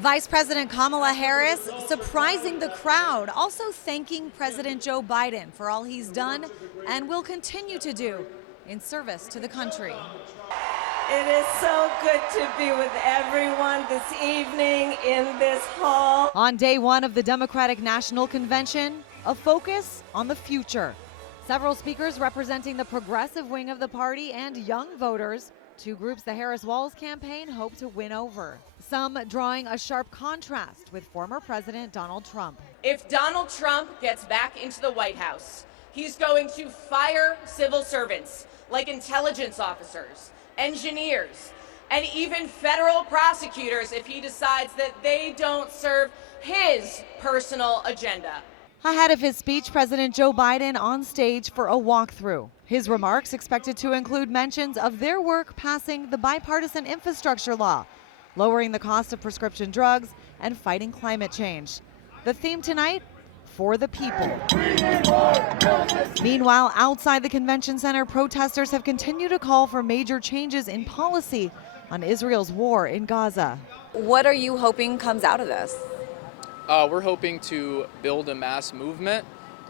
Vice President Kamala Harris surprising the crowd, also thanking President Joe Biden for all he's done and will continue to do in service to the country. It is so good to be with everyone this evening in this hall. On day one of the Democratic National Convention, a focus on the future. Several speakers representing the progressive wing of the party and young voters, two groups the Harris-Walz campaign hope to win over. Some drawing a sharp contrast with former President Donald Trump. If Donald Trump gets back into the White House, he's going to fire civil servants like intelligence officers, engineers, and even federal prosecutors if he decides that they don't serve his personal agenda. Ahead of his speech, President Joe Biden on stage for a walkthrough. His remarks expected to include mentions of their work passing the bipartisan infrastructure law, lowering the cost of prescription drugs, and fighting climate change. The theme tonight, for the people. Meanwhile, outside the convention center, protesters have continued to call for major changes in policy on Israel's war in Gaza. What are you hoping comes out of this? We're hoping to build a mass movement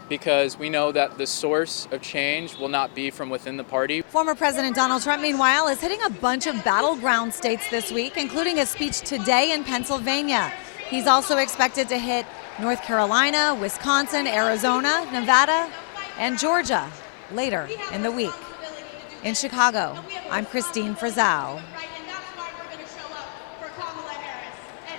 because we know that the source of change will not be from within the party. Former President Donald Trump, meanwhile, is hitting a bunch of battleground states this week, including a speech today in Pennsylvania. He's also expected to hit North Carolina, Wisconsin, Arizona, Nevada, and Georgia later in the week. In Chicago, I'm Kristine Frazao,